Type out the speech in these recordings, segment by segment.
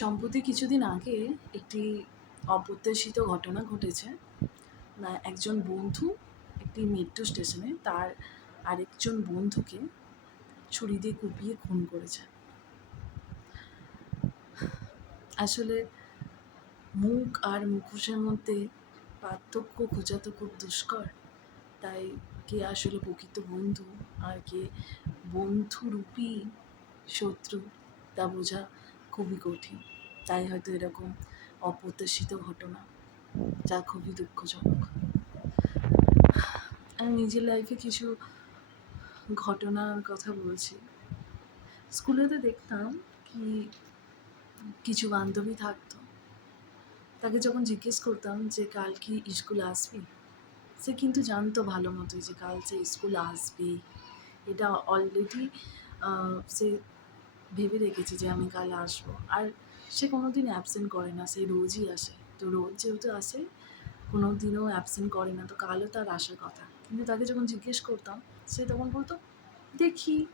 সম্প্রতি কিছুদিন আগে একটি অপ্রত্যাশিত ঘটনা ঘটেছে। একজন বন্ধু একটি মেট্রো স্টেশনে তার আরেকজন বন্ধুকে ছুরি দিয়ে কুপিয়ে খুন করেছে। আসলে মুখ আর মুখোশের মধ্যে পার্থক্য খোঁজা তো খুব দুষ্কর। তাই কে আসলে প্রকৃত বন্ধু আর কে বন্ধুরূপী শত্রু তা বোঝা খুবই কঠিন। তাই হয়তো এরকম অপ্রত্যাশিত ঘটনা যা খুবই দুঃখজনক। আমি নিজের লাইফে কিছু ঘটনার কথা বলছি। স্কুলেতে দেখতাম কি কিছু বান্ধবী থাকতো। তাকে যখন জিজ্ঞেস করতাম যে, কাল কি স্কুল আসবি? সে কিন্তু জানতো ভালো মতোই যে, কাল সে স্কুল আসবে এটা অলরেডি সে ভেবে রেখেছে যে আমি কাল আসব। আর সে কোনো দিন অ্যাবসেন্ট করে না, সে রোজই আসে। তো রোজ যেহেতু আসে কোনো দিনও অ্যাবসেন্ট করে না। তো কালও তার আসার কথা। কিন্তু তাকে যখন জিজ্ঞেস করতাম, সে তখন বলতো, দেখি,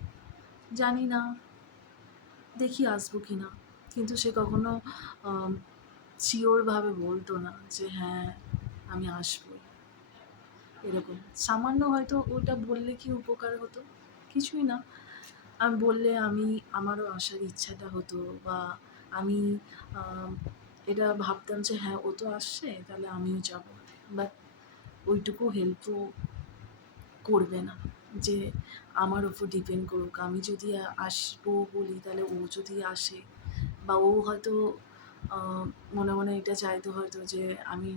জানি না, দেখি আসব কি না। কিন্তু সে কখনো শিওরভাবে বলতো না যে হ্যাঁ আমি আসবই এরকম। সামান্য হয়তো ওটা বললে কি উপকার হতো? কিছুই না। আমি, বললে আমি আমারও আসার ইচ্ছাটা হতো বা আমি এটা ভাবতাম যে হ্যাঁ ও তো আসছে, তাহলে আমিও যাব। বাট ওইটুকু হেল্পও করবে না। যে আমার ওপর ডিপেন্ড করুক। আমি যদি আসব বলি, তাহলে ও যদি আসে বা ও হয়তো মনে মনে এটা চাইতো হয়তো যে আমি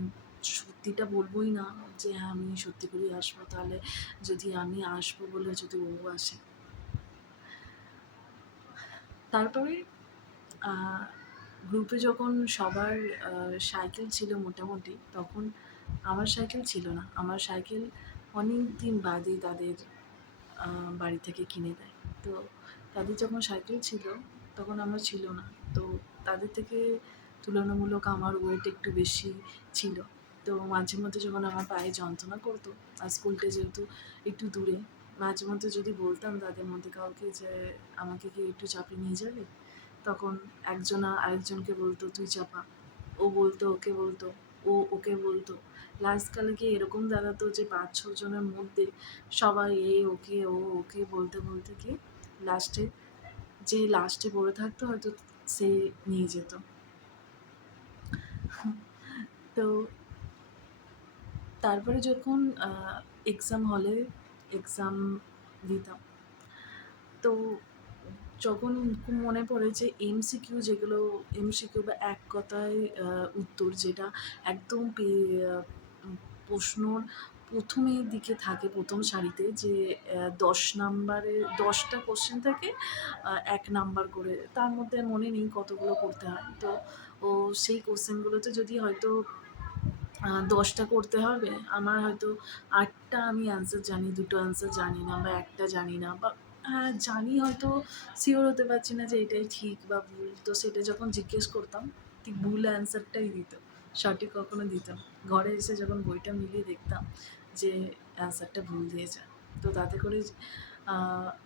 সত্যিটা বলবোই না যে হ্যাঁ আমি সত্যি করেই আসব। তাহলে যদি আমি আসব বলে যদি ও আসে। তারপরে গ্রুপে যখন সবার সাইকেল ছিল মোটামুটি, তখন আমার সাইকেল ছিল না। আমার সাইকেল অনেক দিন বাদে তাদের বাড়ি থেকে কিনে দেয়। তো তাদের যখন সাইকেল ছিল, তখন আমার ছিল না। তো তাদের থেকে তুলনামূলক আমার ওয়েট একটু বেশি ছিল। তো মাঝে মধ্যে যখন আমার পায়ে যন্ত্রণা করতো, আর স্কুলটা যেহেতু একটু দূরে মাঝে মধ্যে যদি বলতাম তাদের মধ্যে কাউকে যে আমাকে কি একটু চাপে নিয়ে যাবে? তখন একজনা আরেকজনকে বলতো, তুই চাপা। ও বলতো, ওকে বলতো, ও ওকে বলতো। লাস্টকালে গিয়ে এরকম দাঁড়াতো যে পাঁচ, ছ জনের মধ্যে সবাই এ, ওকে, ও, ওকে বলতে বলতে গিয়ে লাস্টে যে লাস্টে পড়ে থাকতো হয়তো সে নিয়ে যেত। তো তারপরে যখন এক্সাম হলে এক্সাম দিতাম। তো যখন মনে পড়ে যে এমসিকিউ যেগুলো এমসিকিউ বা এক কথায় উত্তর যেটা একদম প্রশ্নর প্রথমের দিকে থাকে প্রথম সারিতে যে দশ নাম্বারে দশটা কোশ্চেন থাকে এক নাম্বার করে। তার মধ্যে মনে নেই কতগুলো করতে হয়। তো ও সেই কোশ্চেনগুলোতে যদি হয়তো দশটা করতে হবে। আমার হয়তো আটটা আমি অ্যান্সার জানি, দুটো অ্যান্সার জানি না বা একটা জানি না বা হ্যাঁ জানি হয়তো শিওর হতে পারছি না যে এটাই ঠিক বা ভুল। তো সেটা যখন জিজ্ঞেস করতাম, ঠিক ভুল অ্যান্সারটাই দিত সঠিক কখনো দিত ঘরে এসে যখন বইটা মিলিয়ে দেখতাম যে অ্যান্সারটা ভুল দিয়েছে, তো তাতে করে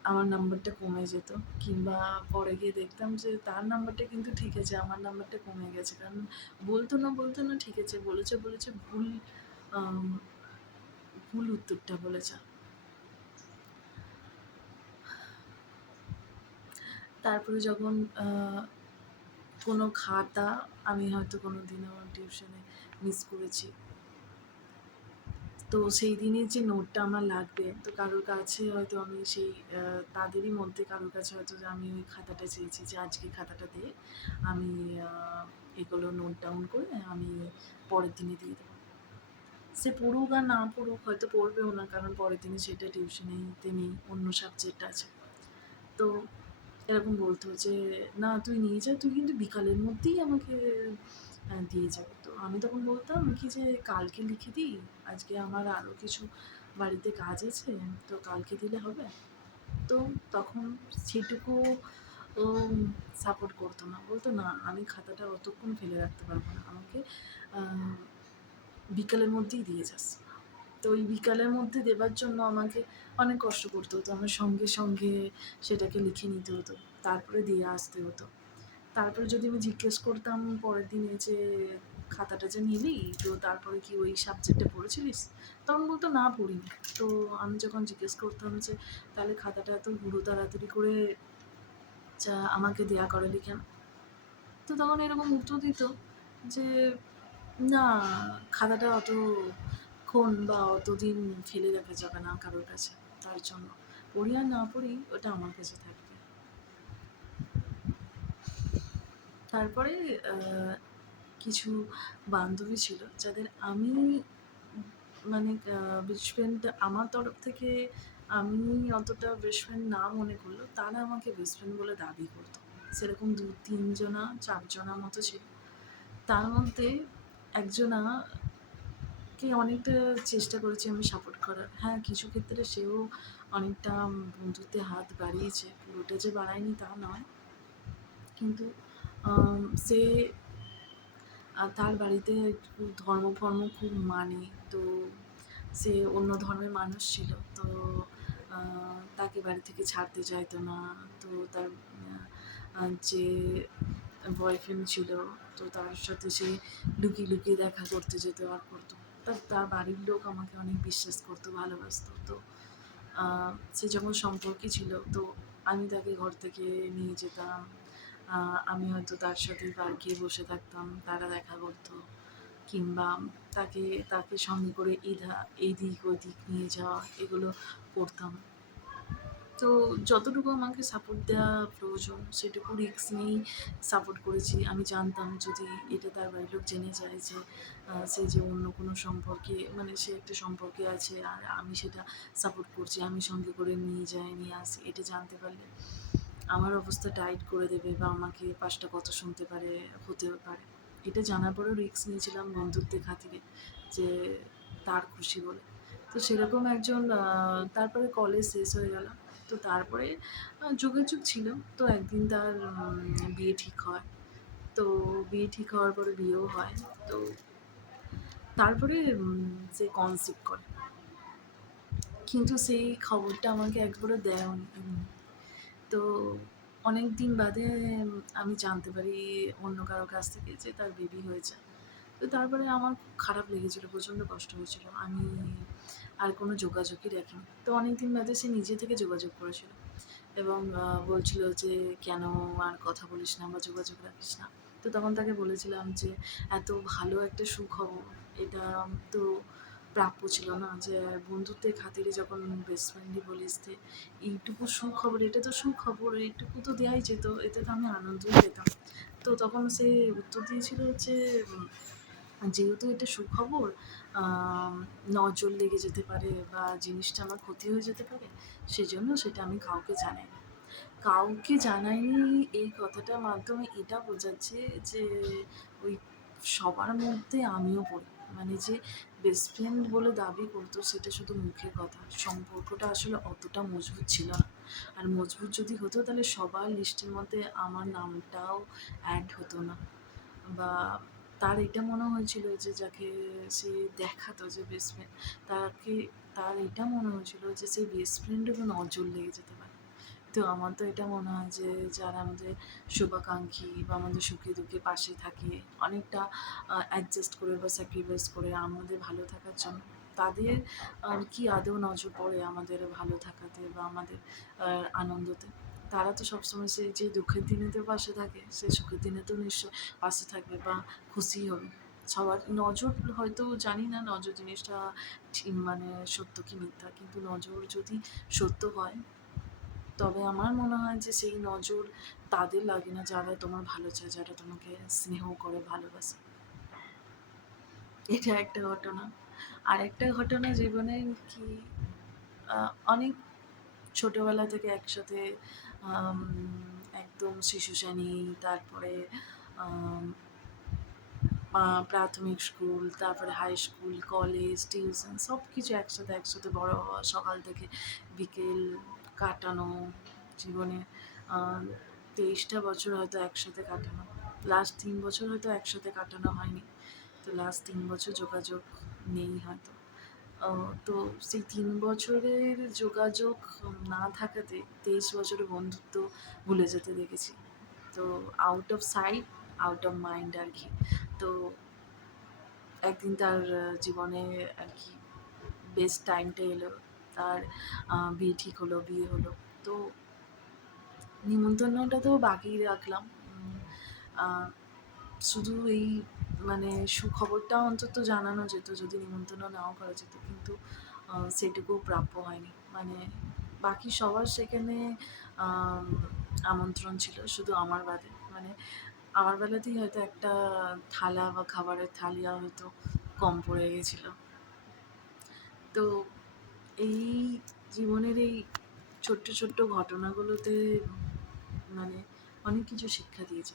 আমার নাম্বারটা কমে যেত। কিংবা পরে গিয়ে দেখতাম যে তার নাম্বারটা কিন্তু ঠিক আছে, আমার নাম্বারটা কমে গেছে। কারণ বলতো না বলতো না, ঠিক আছে, বলেছে বলেছে, ভুল ভুল উত্তরটা বলেছে। তারপরে যখন কোনো খাতা আমি হয়তো কোনো দিনও টিউশনে মিস করেছি। তো সেই দিনের যে নোটটা আমার লাগবে, তো কারোর কাছে হয়তো আমি সেই তাদেরই মধ্যে কারোর কাছে হয়তো যে আমি ওই খাতাটা চেয়েছি যে আজকে খাতাটা দিয়ে আমি এগুলো নোট ডাউন করে আমি পরের দিনে দিয়ে দেবো। সে পড়ুক আর না পড়ুক হয়তো পড়বেও না, কারণ পরের দিনে সেটা টিউশনেতে নেই, অন্য সাবজেক্ট আছে। তো এরকম বলতো যে, না, তুই নিয়ে যা, তুই কিন্তু বিকালের মধ্যেই আমাকে দিয়ে যাবে। আমি তখন বলতাম কি যে কালকে লিখে দিই? আজকে আমার আরও কিছু বাড়িতে কাজ আছে, তো কালকে দিলে হবে। তো তখন সেটুকু সাপোর্ট করতো না। বলতো, না, আমি খাতাটা অতক্ষণ ফেলে রাখতে পারব না। আমাকে বিকালের মধ্যেই দিয়ে যাস। তো ওই বিকালের মধ্যে দেবার জন্য আমাকে অনেক কষ্ট করতে হতো। আমার সঙ্গে সঙ্গে সেটাকে লিখে নিতে হতো। তারপরে দিয়ে আসতে হতো। তারপরে যদি আমি জিজ্ঞেস করতাম পরের দিনে যে খাতাটা যে নিলি, তো তারপরে কি ওই সাবজেক্টে পড়েছিলিস? তখন বলতো, না, পড়িনি। তো আমি যখন জিজ্ঞেস করতাম যে, তাহলে খাতাটা এত গুরু তাড়াতাড়ি করে যা আমাকে দেয়া করালি কেন? তো তখন এরকম উত্তর দিত যে, না, খাতাটা অত ক্ষণ বা অতদিন ফেলে রাখা যাবে না কারোর কাছে, তার জন্য। পড়ি আর না পড়ি, ওটা আমার কাছে থাকবে। তারপরে কিছু বান্ধবী ছিল, যাদের আমি মানে বেস্ট ফ্রেন্ড আমার তরফ থেকে আমি অতটা বেস্ট ফ্রেন্ড না মনে করল তারা আমাকে বেস্ট ফ্রেন্ড বলে দাবি করতো। সেরকম দু, তিনজনা, চারজনা মতো ছিল। তার মধ্যে একজনা কে অনেকটা চেষ্টা করেছি আমি সাপোর্ট করার। হ্যাঁ কিছু ক্ষেত্রে সেও অনেকটা বন্ধুত্বে হাত বাড়িয়েছে। পুরোটা যে বাড়ায়নি তা নয়। কিন্তু সে আর তার বাড়িতে ধর্ম ফর্ম খুব মানে তো সে অন্য ধর্মের মানুষ ছিল, তো তাকে বাড়ি থেকে ছাড়তে চাইতো না, তো তার যে বয়ফ্রেন্ড ছিল, তো তার সাথে সে লুকিয়ে লুকিয়ে দেখা করতে যেত আর করতো। তা তার বাড়ির লোক আমাকে অনেক বিশ্বাস করতো, ভালোবাসতো, তো সে যখন সম্পর্কে ছিল, তো আমি তাকে ঘর থেকে নিয়ে যেতাম আমি হয়তো তার সাথে পার্কে বসে থাকতাম, তারা দেখা করতো, কিংবা তাকে তাকে সঙ্গে করে এধা এই দিক ওই দিক নিয়ে যাওয়া, এগুলো করতাম। তো যতটুকু আমাকে সাপোর্ট দেওয়া প্রয়োজন, সেটুকু রিস্ক নিয়েই সাপোর্ট করেছি। আমি জানতাম যদি এটা তার বাড়ির লোক জেনে যায় যে সে যে অন্য কোনো সম্পর্কে মানে সে একটা সম্পর্কে আছে, আর আমি সেটা সাপোর্ট করছি, আমি সঙ্গে করে নিয়ে যাই, নিয়ে আসি, এটা জানতে পারলে। আমার অবস্থা টাইট করে দেবে বা আমাকে পাঁচটা কথা শুনতে পারে, হতে পারে। এটা জানার পরেও রিস্ক নিয়েছিলাম বন্ধুত্বের খাতিরে যে তার খুশি বলে। তো সেরকম একজন তারপরে কলেজ শেষ হয়ে গেল। তো তারপরে যোগাযোগ ছিল। তো একদিন তার বিয়ে ঠিক হয়। তো বিয়ে ঠিক হওয়ার পরে বিয়েও হয়। তো তারপরে সে কনসিভ করে। কিন্তু সেই খবরটা আমাকে একবারও দেয়নি। তো অনেক দিন বাদে আমি জানতে পারি অন্য কারও কাছ থেকে যে তার বেবি হয়েছে। তো তারপরে আমার খুব খারাপ লেগেছিলো, প্রচণ্ড কষ্ট হয়েছিল। আমি আর কোনো যোগাযোগই রাখিনি তো অনেক দিন বাদে সে নিজে থেকে যোগাযোগ করেছিল এবং বলছিল যে, কেন আর কথা বলিস না বা যোগাযোগ রাখিস না? তো তখন তাকে বলেছিলাম যে, এত ভালো একটা সুখবর, এটা তো প্রাপ্য ছিল না যে বন্ধুত্বের খাতিরে যখন বেস্ট ফ্রেন্ডই বলিস যে এইটুকু সুখবর, এটা তো সুখবর, এইটুকু তো দেওয়াই যেত, এতে তো আমি আনন্দই পেতাম। তো তখন সে উত্তর দিয়েছিল যে যেহেতু এটা সুখবর নজর লেগে যেতে পারে বা জিনিসটা আমার ক্ষতি হয়ে যেতে পারে, সেজন্য সেটা আমি কাউকে জানাই কাউকে জানাইনি, এই কথাটার মাধ্যমে এটা বোঝাচ্ছে যে, ওই সবার মধ্যে আমিও পড়ি। মানে যে বেস্ট ফ্রেন্ড বলে দাবি করতো, সেটা শুধু মুখের কথা। সম্পর্কটা আসলে অতটা মজবুত ছিল না। আর মজবুত যদি হতো, তাহলে সবার লিস্টের মধ্যে আমার নামটাও অ্যাড হতো না। বা তার এটা মনে হয়েছিল যে, যাকে সে দেখাতো যে বেস্ট ফ্রেন্ড তাকে, তার এটা মনে হয়েছিল যে সেই বেস্ট ফ্রেন্ডেরও নজর লেগে যেতে। তো আমার তো এটা মনে হয় যে যারা আমাদের শুভাকাঙ্ক্ষী বা আমাদের সুখে দুঃখে পাশে থাকে, অনেকটা অ্যাডজাস্ট করে বা স্যাক্রিফাইস করে আমাদের ভালো থাকার জন্য। তাদের, আর কি আদৌ নজর পড়ে আমাদের ভালো থাকাতে বা আমাদের আনন্দতে? তারা তো সবসময় সে, যে দুঃখের দিনেতেও পাশে থাকে, সে সুখের দিনেতেও নিশ্চয় পাশে থাকবে বা খুশি হবে। সবার নজর হয়তো জানি না নজর জিনিসটা মানে সত্য কি মিথ্যা, কিন্তু নজর যদি সত্য হয় তবে আমার মনে হয় যে, সেই নজর তাদের লাগে না যারা তোমার ভালো চায়, যারা তোমাকে স্নেহ করে, ভালোবাসে। এটা একটা ঘটনা। আর একটা ঘটনা জীবনে কি অনেক ছোটোবেলা থেকে একসাথে একদম শিশু শ্রেণি, তারপরে প্রাথমিক স্কুল, তারপরে হাই স্কুল কলেজ টিউশন সব কিছু একসাথে একসাথে বড় হওয়া, সকাল থেকে বিকেল কাটানো জীবনে তেইশটা বছর হয়তো একসাথে কাটানো। লাস্ট তিন বছর হয়তো একসাথে কাটানো হয়নি। তো লাস্ট তিন বছর যোগাযোগ নেই হয়তো। তো সেই তিন বছরের যোগাযোগ না থাকাতে তেইশ বছরের বন্ধুত্ব ভুলে যেতে দেখেছি। তো out of sight out of mind আর কি। তো একদিন তার জীবনে আর কি বেস্ট টাইমটা এলো। তার বিয়ে ঠিক হলো, বিয়ে হলো। তো নিমন্ত্রণটা তো বাকি রাখলাম। শুধু এই মানে সুখবরটা অন্তত জানানো যেত, যদি নিমন্ত্রণ নাও করা যেত। কিন্তু সেটুকু প্রাপ্য হয়নি। মানে বাকি সবার সেখানে আমন্ত্রণ ছিল শুধু আমার বাদে। মানে আমার বেলাতেই হয়তো একটা থালা বা খাবারের থালিয়া হয়তো কম পড়ে গেছিল। তো এই জীবনের এই ছোট্ট ছোট্ট ঘটনাগুলোতে মানে অনেক কিছু শিক্ষা দিয়েছে।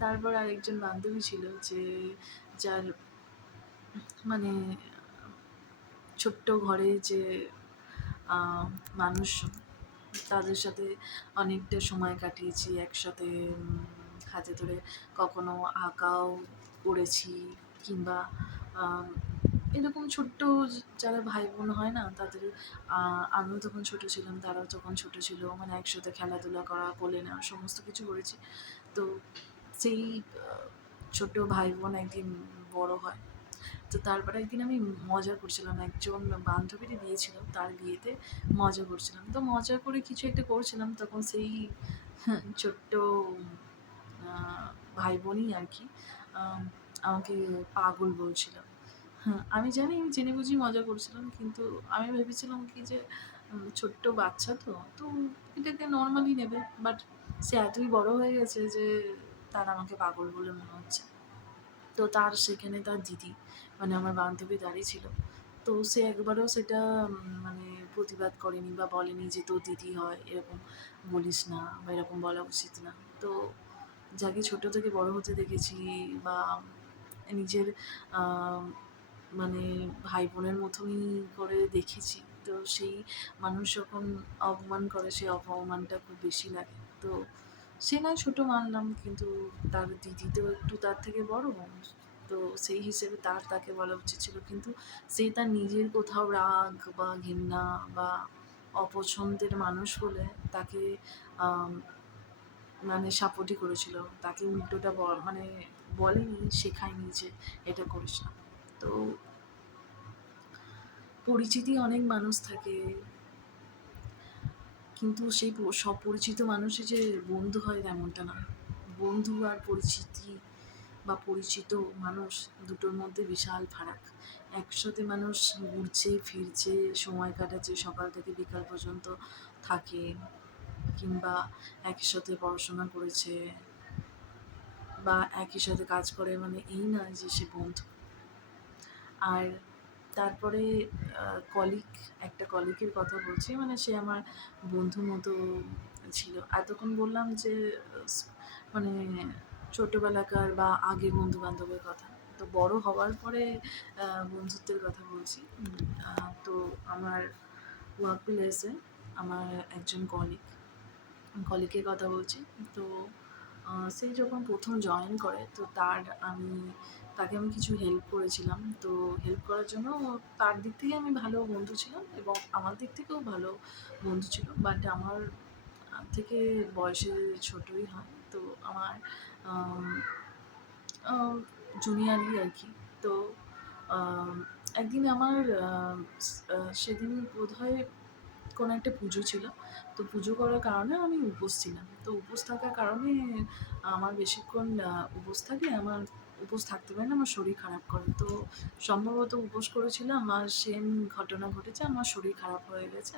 তারপর আরেকজন বান্ধবী ছিল যে, যার মানে ছোট্ট ঘরে যে মানুষ, তাদের সাথে অনেকটা সময় কাটিয়েছি, একসাথে হাতে ধরে কখনো আঁকাও করেছি কিংবা এরকম ছোট্ট যারা ভাই বোন হয় না, তাদের আমিও তখন ছোট ছিলাম, তারাও তখন ছোট ছিল মানে একসাথে খেলাধুলা করা, কোলে নেওয়া, সমস্ত কিছু করেছি। তো সেই ছোট ভাই বোন একদিন বড় হয়। তো তারপরে একদিন আমি মজা করছিলাম, একজন বান্ধবীরই বিয়ে ছিল, তার বিয়েতে মজা করছিলাম। তো মজা করে কিছু একটা করছিলাম, তখন সেই ছোট্ট ভাই বোনই আর কি আমাকে পাগল বলছিল। হ্যাঁ আমি জানি, আমি জেনে বুঝি মজা করছিলাম, কিন্তু আমি ভেবেছিলাম কি যে ছোট্ট বাচ্চা তো তো এটাকে নর্মালি নেবে বাট সে এতই বড় হয়ে গেছে যে তার আমাকে পাগল বলে মনে হচ্ছে। তো তার সেখানে তার দিদি মানে আমার বান্ধবী দাঁড়িয়ে ছিল। তো সে একবারও সেটা মানে প্রতিবাদ করেনি বা বলেনি যে তোর দিদি হয়, এরকম বলিস না বা এরকম বলা উচিত না। তো যাকে ছোট থেকে বড় হতে দেখেছি বা নিজের মানে ভাই বোনের মতনই করে দেখেছি। তো সেই মানুষ যখন অপমান করে সেই অপমানটা খুব বেশি লাগে। তো সে নয় ছোটো মানলাম, কিন্তু তার দিদি তো একটু তার থেকে বড় তো সেই হিসেবে তার তাকে বলা উচিত ছিল। কিন্তু সে তার নিজের কোথাও রাগ বা ঘৃণা বা অপছন্দের মানুষ বলে তাকে মানে সাপোর্টই করেছিল। তাকে উল্টোটা মানে বলেনি, শেখায়নি যে এটা করিস না। তো পরিচিতি অনেক মানুষ থাকে। কিন্তু সেই সব পরিচিত মানুষই যে বন্ধু হয় তেমনটা না। বন্ধু আর পরিচিতি বা পরিচিত মানুষ দুটোর মধ্যে বিশাল ফারাক। একসাথে মানুষ ঘুরছে, ফিরছে, সময় কাটাচ্ছে, সকাল থেকে বিকাল পর্যন্ত থাকে কিংবা একই সাথে পড়াশোনা করেছে বা একই সাথে কাজ করে। মানে এই নয় যে সে বন্ধু। আর তারপরে কলিগ একটা কলিগের কথা বলছি। মানে সে আমার বন্ধু মতো ছিল। এতক্ষণ বললাম যে মানে ছোটোবেলাকার বা আগের বন্ধু বান্ধবের কথা। তো বড় হওয়ার পরে বন্ধুত্বের কথা বলছি। তো আমার ওয়ার্ক প্লেসে আমার একজন কলিগ কলিগের কথা বলছি। তো সে যখন প্রথম জয়েন করে, তো তার আমি, তাকে আমি কিছু হেল্প করেছিলাম। তো হেল্প করার জন্য তার দিক থেকে আমি ভালো বন্ধু ছিলাম এবং আমার দিক থেকেও ভালো বন্ধু ছিল। বাট আমার থেকে বয়সে ছোটই হয়। তো আমার জুনিয়রই আর কি। তো একদিন আমার সেদিন বোধ বোধহয় কোনো একটা পুজো ছিল। তো পুজো করার কারণে আমি উপোস ছিলাম। তো উপোস থাকার কারণে আমার বেশিক্ষণ উপোস থাকে আমার, উপোস থাকতে পারে না, আমার শরীর খারাপ করে। তো সম্ভবত উপোস করেছিলাম আর সেম ঘটনা ঘটেছে, আমার শরীর খারাপ হয়ে গেছে।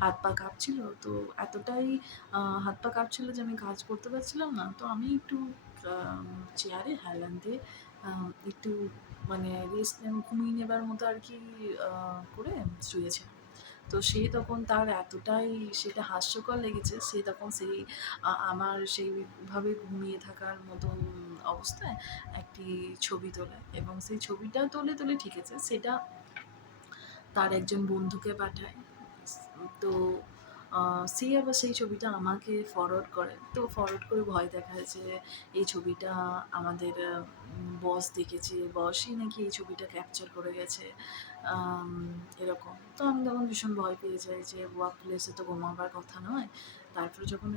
হাত পা কাঁপছিল। তো এতটাই হাত পা কাঁপছিল যে আমি কাজ করতে পারছিলাম না। তো আমি একটু চেয়ারে হেলান দিয়ে একটু মানে রেস্ট ঘুমিয়ে নেবার মতো আর কি করে শুয়েছিলাম। তো সে তখন তার এতটাই সেটা হাস্যকর লেগেছে, সে তখন সেই আমার সেইভাবে ঘুমিয়ে থাকার মতন অবস্থায় একটি ছবি তোলে এবং সেই ছবিটা তোলে তোলে ঠিক আছে, সেটা তার একজন বন্ধুকে পাঠায়। তো সে আবার সেই ছবিটা আমাকে ফরওয়ার্ড করে। তো ফরওয়ার্ড করে ভয় দেখায় যে এই ছবিটা আমাদের বস দেখেছে বসই নাকি এই ছবিটা ক্যাপচার করে গেছে এরকম। তো আমি তখন ভীষণ ভয় পেয়ে যাই যে ওয়ার্ক প্লেসে তো ঘুমাবার কথা নয়। তারপরে যখন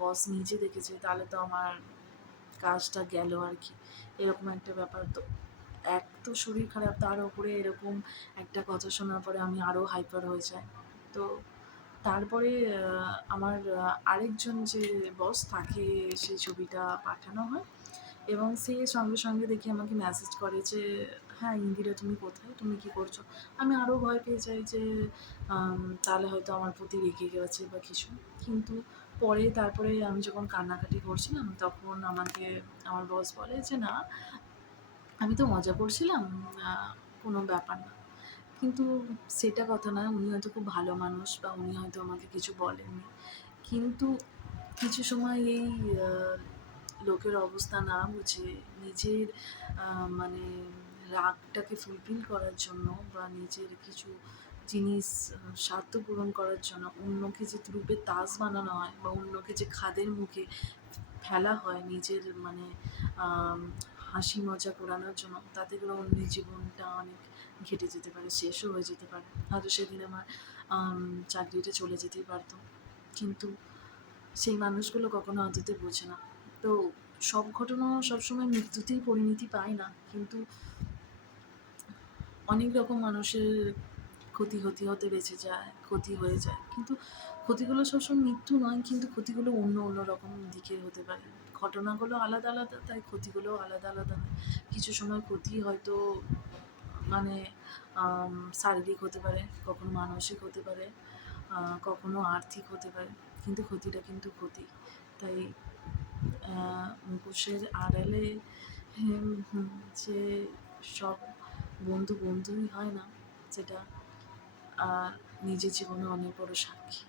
বস নিজে দেখেছে, তাহলে তো আমার কাজটা গেল আর কি। এরকম একটা ব্যাপার। তো এক তো শরীর খারাপ, তার উপরে এরকম একটা কথা শোনার পরে আমি আরও হাইপার হয়ে যাই। তো তারপরে আমার আরেকজন যে বস তাকে সেই ছবিটা পাঠানো হয় এবং সে সঙ্গে সঙ্গে দেখি আমাকে মেসেজ করে যে হ্যাঁ ইন্দিরা, তুমি কোথায়? তুমি কি করছ? আমি আরও ভয় পেয়ে যাই যে তাহলে হয়তো আমার প্রতি রেগে গেছে বা কিছু। কিন্তু পরে, তারপরে আমি যখন কান্নাকাটি করছিলাম, তখন আমাকে, আমার বস বলে যে, না, আমি তো মজা করছিলাম কোনো ব্যাপার না। কিন্তু সেটা কথা না উনি হয়তো খুব ভালো মানুষ বা উনি হয়তো আমাকে কিছু বলেননি। কিন্তু কিছু সময় এই লোকের অবস্থা না বুঝে নিজের মানে রাগটাকে ফুলফিল করার জন্য বা নিজের কিছু জিনিস স্বার্থ পূরণ করার জন্য অন্যকে যে রূপে তাস বানানো হয় বা অন্যকে যে খাদের মুখে ফেলা হয় নিজের মানে হাসি মজা করানোর জন্য, তাতে করে অন্যের জীবনটা অনেক ঘেটে যেতে পারে শেষও হয়ে যেতে পারে। হয়তো সেদিন আমার আম, চাকরিটা চলে যেতেই পারতো। কিন্তু সেই মানুষগুলো কখনো অন্তত বোঝে না। তো সব ঘটনা সবসময় মৃত্যুতেই পরিণতি পায় না। কিন্তু অনেক রকম মানুষের ক্ষতি ক্ষতি হতে বেঁচে যায় ক্ষতি হয়ে যায়। কিন্তু ক্ষতিগুলো সবসময় মৃত্যু নয় কিন্তু ক্ষতিগুলো অন্য অন্য রকম দিকে হতে পারে। ঘটনাগুলো আলাদা আলাদা তাই ক্ষতিগুলো আলাদা আলাদা কিছু সময় ক্ষতি হয়তো মানে শারীরিক হতে পারে কখনো মানসিক হতে পারে কখনো আর্থিক হতে পারে কিন্তু ক্ষতিটা কিন্তু ক্ষতি। তাই মুখোশের আড়ালে যে সব বন্ধু বন্ধুই হয় না আহ, নিজের জীবনে অনেক বড় সাক্ষী।